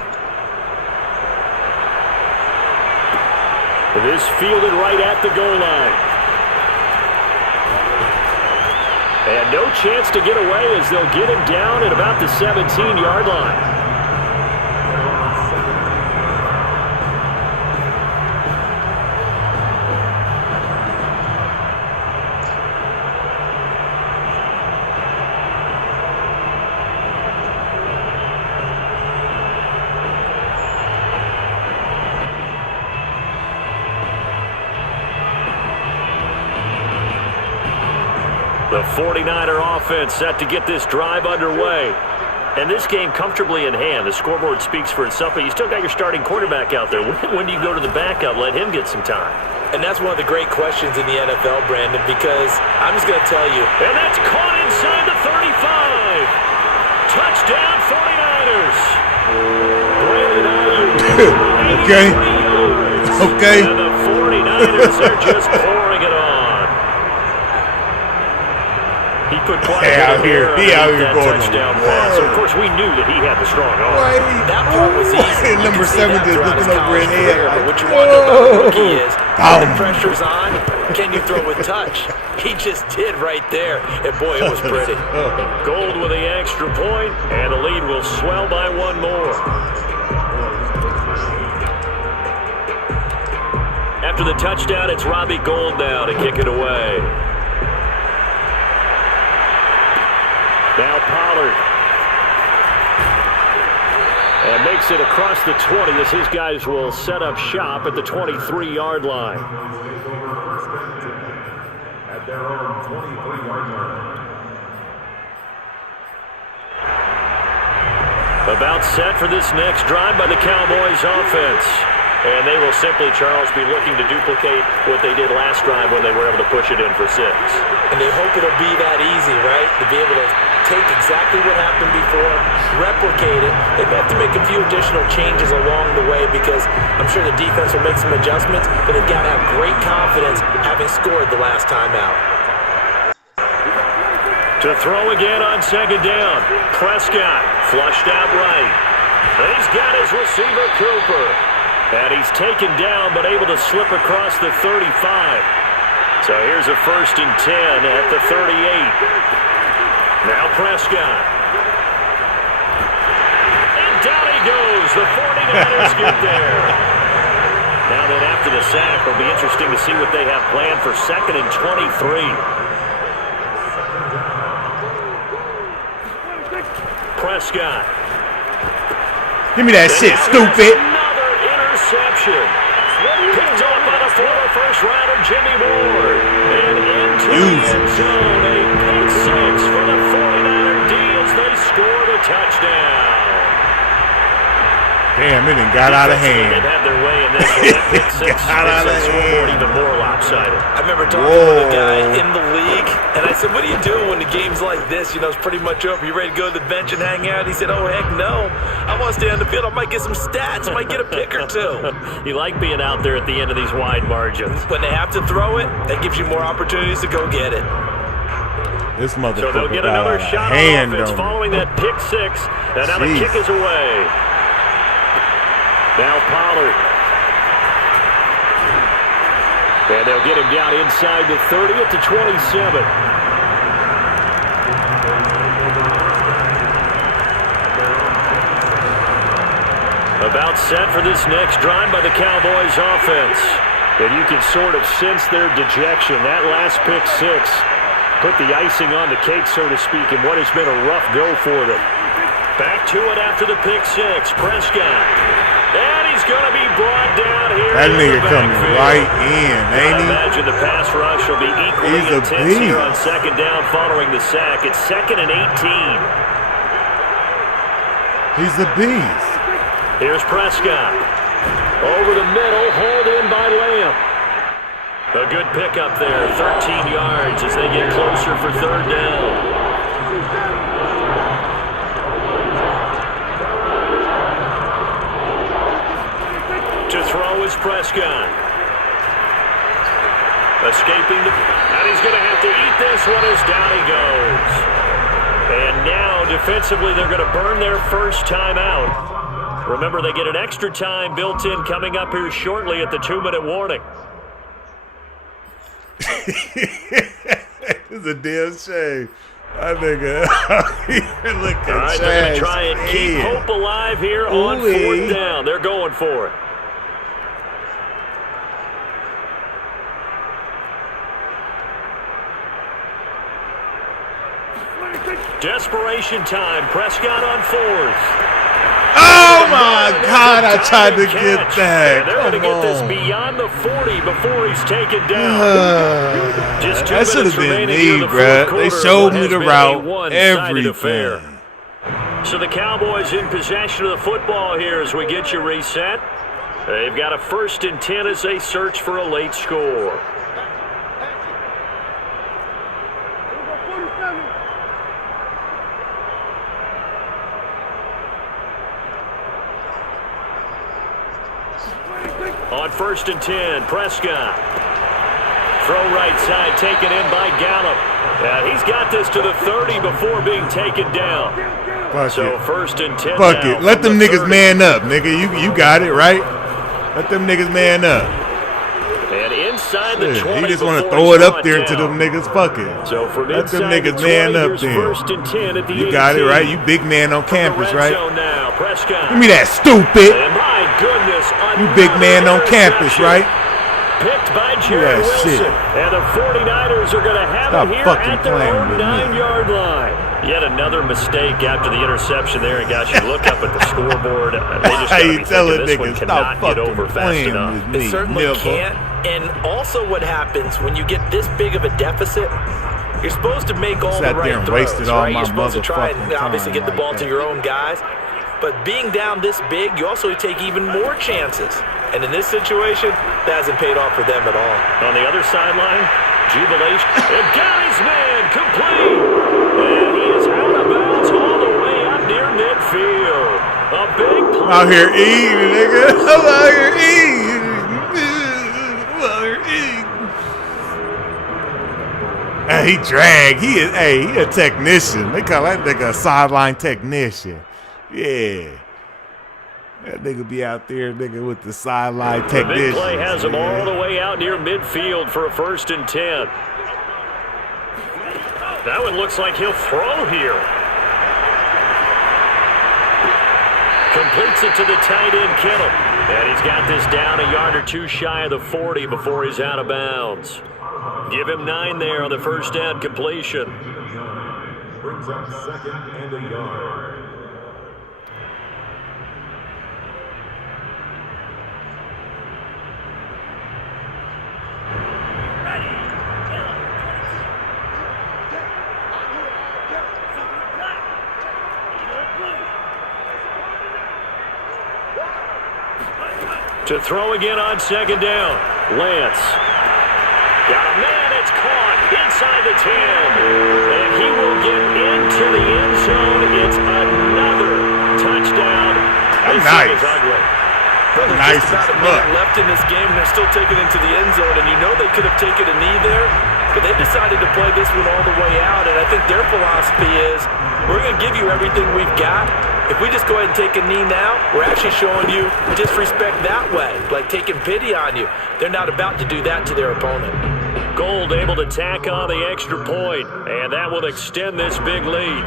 This fielded right at the goal line. And no chance to get away as they'll get him down at about the 17-yard line. The 49er offense set to get this drive underway. And this game comfortably in hand. The scoreboard speaks for itself, but you still got your starting quarterback out there. When do you go to the backup? Let him get some time. And that's one of the great questions in the NFL, Brandon, because I'm just going to tell you. And that's caught inside the 35. Touchdown 49ers. Okay. Okay. And the 49ers are just pouring it on. He put quite a bit of air on that touchdown pass. So, of course, we knew that he had the strong arm. That part was easy. Number 7 just looking over his head. But what you want to know about the rookie is, when the pressure's on, can you throw with touch? He just did right there. And, boy, it was pretty. Gold with the extra point, and the lead will swell by one more. After the touchdown, it's Robbie Gould now to kick it away. Now Pollard. And makes it across the 20 as his guys will set up shop at the 23-yard line. At their own 23-yard line. About set for this next drive by the Cowboys offense. And they will simply, Charles, be looking to duplicate what they did last drive when they were able to push it in for 6. And they hope it'll be that easy, right? To be able to take exactly what happened before, replicate it. They may have to make a few additional changes along the way because I'm sure the defense will make some adjustments, but they've got to have great confidence having scored the last time out. To throw again on second down. Prescott flushed out right. He's got his receiver, Cooper. And he's taken down, but able to slip across the 35. So here's a 1st and 10 at the 38. Now Prescott. And down he goes. The 49ers get there. Now then after the sack, it'll be interesting to see what they have planned for 2nd and 23. Prescott. Give me that shit, stupid. Interception. Picked off by the former first-rounder Jimmy Ward. And into the end zone. A pick 6 for the 49er D as they scored a touchdown. Damn, it done got out of hand. They've had their way in this one. That pick 6 got out of hand. Even more lopsided. I remember talking to a guy in the league, and I said, what do you do when the game's like this? You know, it's pretty much over. You ready to go to the bench and hang out? He said, oh, heck no. I want to stay on the field. I might get some stats. I might get a pick or two. You like being out there at the end of these wide margins. When they have to throw it, that gives you more opportunities to go get it. This motherfucker so they'll get another shot on offense following that pick 6. And now the kick is away. Now Pollard. And they'll get him down inside the 30 at the 27. About set for this next drive by the Cowboys offense. And you can sort of sense their dejection. That last pick 6 put the icing on the cake, so to speak, in what has been a rough go for them. Back to it after the pick 6. Prescott. And he's going to be brought down here. That nigga coming right in, ain't he? I imagine the pass rush will be equally intense here on second down following the sack. It's 2nd and 18. He's a beast. Here's Prescott. Over the middle, hauled in by Lamb. A good pickup there, 13 yards as they get closer for third down. To throw is Prescott. Escaping, and he's going to have to eat this one as down he goes. And now, defensively, they're going to burn their first time out. Remember, they get an extra time built in coming up here shortly at the 2-minute warning. It's a damn shame. I think you're looking. All right, they're going to try and keep hope alive here on fourth down. They're going for it. Desperation time. Prescott on fourth. Oh, my God. I tried to get that. They're going to get this beyond the 40 before he's taken down. Just 2 that should have minutes been remaining me, in the bruh. fourth They quarter. showed me Has the been route. a one-sided affair. Everything. So the Cowboys in possession of the football here as we get you reset. They've got a 1st and 10 as they search for a late score. On 1st and 10, Prescott. Throw right side, taken in by Gallup. He's got this to the 30 before being taken down. So 1st and 10 Fuck now it. Let them the niggas 30. man up, nigga. You got it, right? Let them niggas man up. And inside the 20 He just want to before throw he's it up brought there to down. them niggas. Fuck it. So from Let them inside niggas the man 20, up here's then. 1st and 10 at the You got it, 18. right? You big man on From the campus, red right? zone now, Prescott. Give me that, stupid. And my goodness, You big man on campus, interception. right? Picked by Jared that Wilson. shit. And the 49ers are going to have Stop it here fucking at their playing own with me. 9-yard line. Yet another mistake after the interception there, and gosh, you look up at the scoreboard. They just How got to you be telling thinking this one niggas cannot stop get fucking over fast playing enough. with me? It certainly nigga. can't. And also what happens when you get this big of a deficit, you're supposed to make all Sat the there right and throws, wasted all right? my You're supposed to try and motherfucking obviously time get the like ball that. to your own guys. But being down this big, you also take even more chances. And in this situation, that hasn't paid off for them at all. On the other sideline, jubilation. And got his man complete. And he is out of bounds all the way up near midfield. A big play. I'm out here eating, nigga. I'm out here eating. I'm out here eating. Hey, he dragged. He a technician. They call that nigga a sideline technician. Yeah. That nigga be out there, nigga, with the sideline The technician. big play has him all the way out near midfield for a 1st and 10. That one looks like he'll throw here. Completes it to the tight end, Kittle. And he's got this down a yard or two shy of the 40 before he's out of bounds. Give him 9 there on the first down completion. Brings up 2nd and a yard. To throw again on 2nd down. Lance. Got a man, it's caught inside the 10. And he will get into the end zone. It's another touchdown. This nice. is ugly. Well, there's Nice just about a as minute fuck. left in this game, and they're still taking it into the end zone, and you know they could have taken a knee there, but they decided to play this one all the way out, and I think their philosophy is, we're going to give you everything we've got. If we just go ahead and take a knee now, we're actually showing you disrespect that way, like taking pity on you. They're not about to do that to their opponent. Gold able to tack on the extra point, and that will extend this big lead.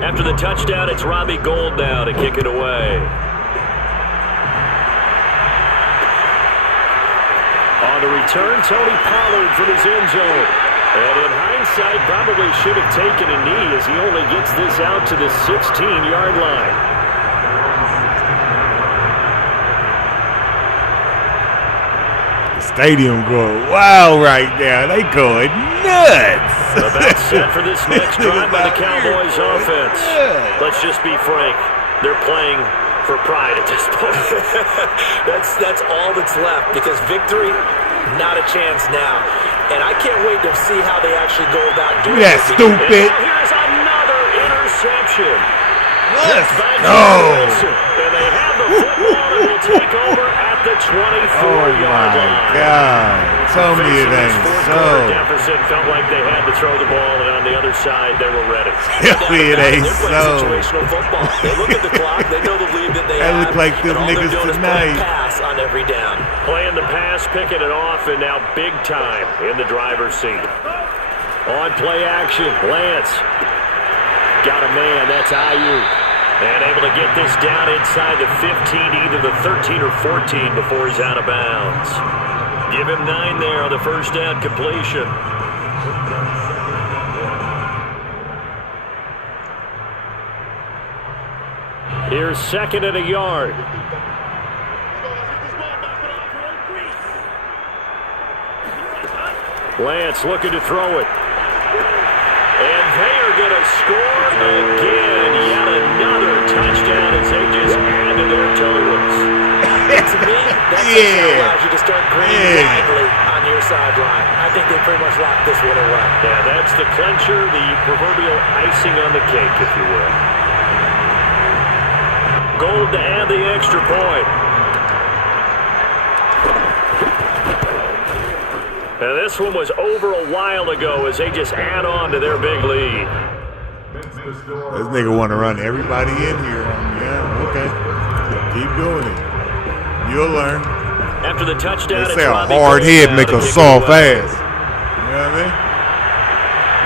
After the touchdown, it's Robbie Gould now to kick it away. On the return, Tony Pollard from his end zone. And in hindsight, probably should have taken a knee as he only gets this out to the 16-yard line. Stadium going wild right now. They going nuts. About set for this next drive by the Cowboys offense. Let's just be frank. They're playing for pride at this point. That's all that's left because victory, not a chance now. And I can't wait to see how they actually go about doing That it. stupid. And now here's another interception. Let's Back to go. Wilson. And they have the football and will take over at the 24-yard Oh, line. my God. Tell me it ain't so. Deficit felt like they had to throw the ball, and on the other side, they were ready. Tell me it ain't They're playing so. situational football. They look at the clock. They know the lead that they That have. look like them and all they're niggas doing is tonight. playing pass on every down. Playing the pass, picking it off, and now big time in the driver's seat. On play action, Lance. Got a man, that's Ayuk. And able to get this down inside the 15, either the 13 or 14 before he's out of bounds. Give him 9 there on the first down completion. Here's 2nd and a yard. Lance looking to throw it. And they are going to score again. Yet another touchdown as they just add to their totals. To me, that touchdown allows you to start grinning widely on your sideline. I think they pretty much locked this one away. Yeah, that's the clincher, the proverbial icing on the cake, if you will. Gold to add the extra point. And this one was over a while ago as they just add on to their big lead. This nigga want to run everybody in here. Yeah, okay. Keep doing it. You'll learn. After the touchdown, They say it's a Robbie hard Gould head now make to a kick it soft away. ass. You know what I mean?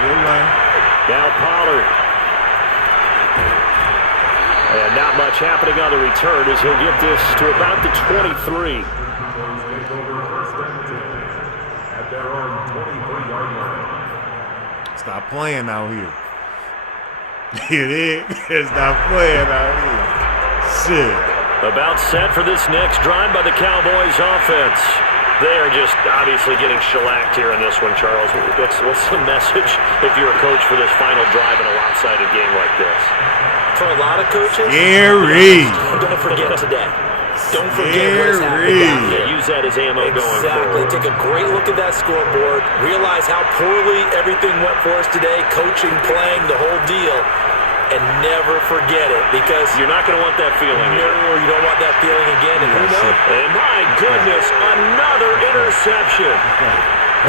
You'll learn. Now Pollard. And not much happening on the return as he'll get this to about the 23. Stop playing out here. It is. Stop playing out here. Shit. About set for this next drive by the Cowboys offense. They are just obviously getting shellacked here in this one, Charles. What's the message if you're a coach for this final drive in a lopsided game like this? For a lot of coaches, Scary. don't forget today. Don't forget what has happened down here. Yeah, use that as ammo going Exactly. forward. Take a great look at that scoreboard. Realize how poorly everything went for us today. Coaching, playing, the whole deal. And never forget it because You're not going to want that feeling again. no, you don't want that feeling again. And who knows? And my goodness, another interception.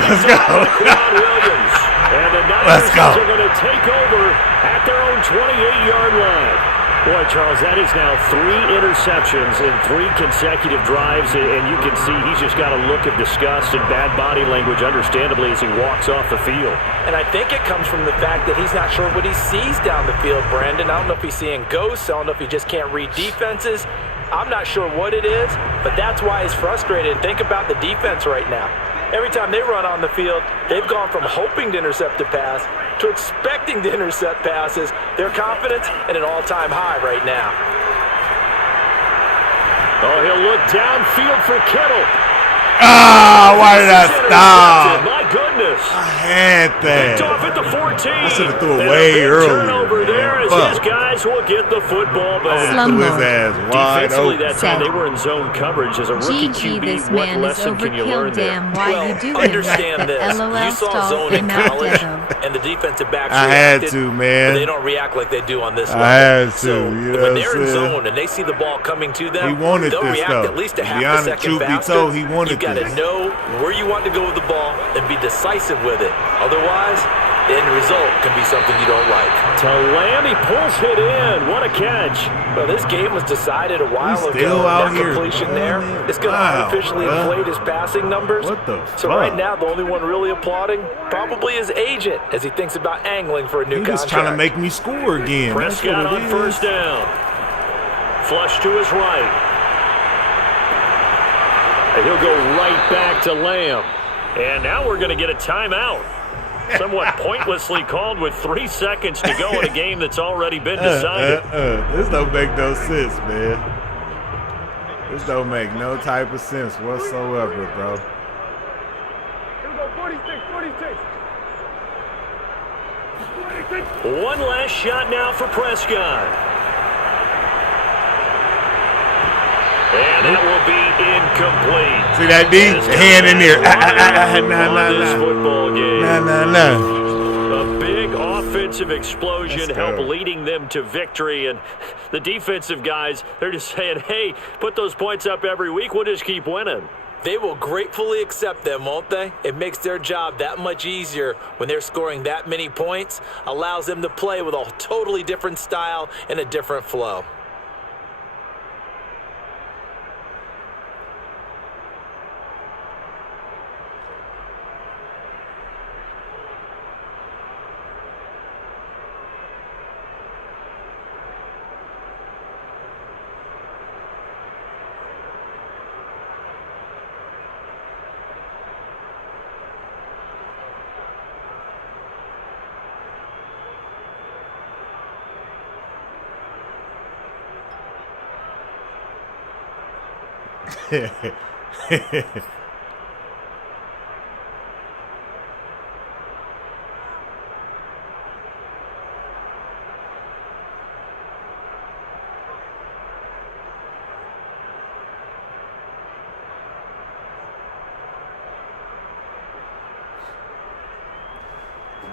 Let's go. Quan Williams. And the Let's Niners go. are going to take over at their own 28-yard line. Boy, Charles, that is now 3 interceptions in 3 consecutive drives, and you can see he's just got a look of disgust and bad body language, understandably, as he walks off the field. And I think it comes from the fact that he's not sure what he sees down the field, Brandon. I don't know if he's seeing ghosts. I don't know if he just can't read defenses. I'm not sure what it is, but that's why he's frustrated. Think about the defense right now. Every time they run on the field, they've gone from hoping to intercept a pass to expecting to intercept passes. Their confidence at an all-time high right now. Oh, he'll look downfield for Kittle. Ah, why did I Intercepted. stop? My goodness. I had Picked off that. at the 14. I should've threw it And way a big earlier, turnover man. there as Fuck. his guys will get the football back. Slum Threw his Lord ass wide Defensively open. that time, Said, they were in zone coverage as a rookie GG, QB. this What man is lesson can you learn overkill. there? Damn, why Well, you do it like understand that? this. LOL You saw stall zone in him out college, ghetto. and the defensive backs I had reacted, to, but man. they don't react like they do on this level. I had to, So you know when what they're I'm in saying? zone and they see the ball coming to them, He wanted they'll this react stuff. at least a To half be a honest, second truth be faster. told, he wanted You've got this. to know where you want to go with the ball and be decisive with it. Otherwise, the end result can be something you don't like. To Lamb, he pulls it in. What a catch. Well, this game was decided a while He's ago. still out That here. completion there Man, is going to wow, artificially bruh. inflate his passing numbers. What the So fuck? right now, the only one really applauding probably his agent as he thinks about angling for a new He contract. just trying to make me score again. That's Prescott what on it is. first down. Flush to his right. And he'll go right back to Lamb. And now we're going to get a timeout. Somewhat pointlessly called with 3 seconds to go in a game that's already been decided. This don't make no sense, man. This don't make no type of sense whatsoever, bro. One last shot now for Prescott. incomplete. See that D? Hand in there. This football game. Nah. A big offensive explosion Let's helped go. leading them to victory. And the defensive guys, they're just saying, hey, put those points up every week. We'll just keep winning. They will gratefully accept them, won't they? It makes their job that much easier when they're scoring that many points. Allows them to play with a totally different style and a different flow.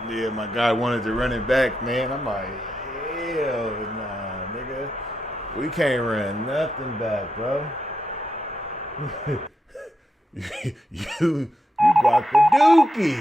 Yeah, my guy wanted to run it back, man. I'm like, hell nah, nigga. We can't run nothing back, bro. you got the dookie.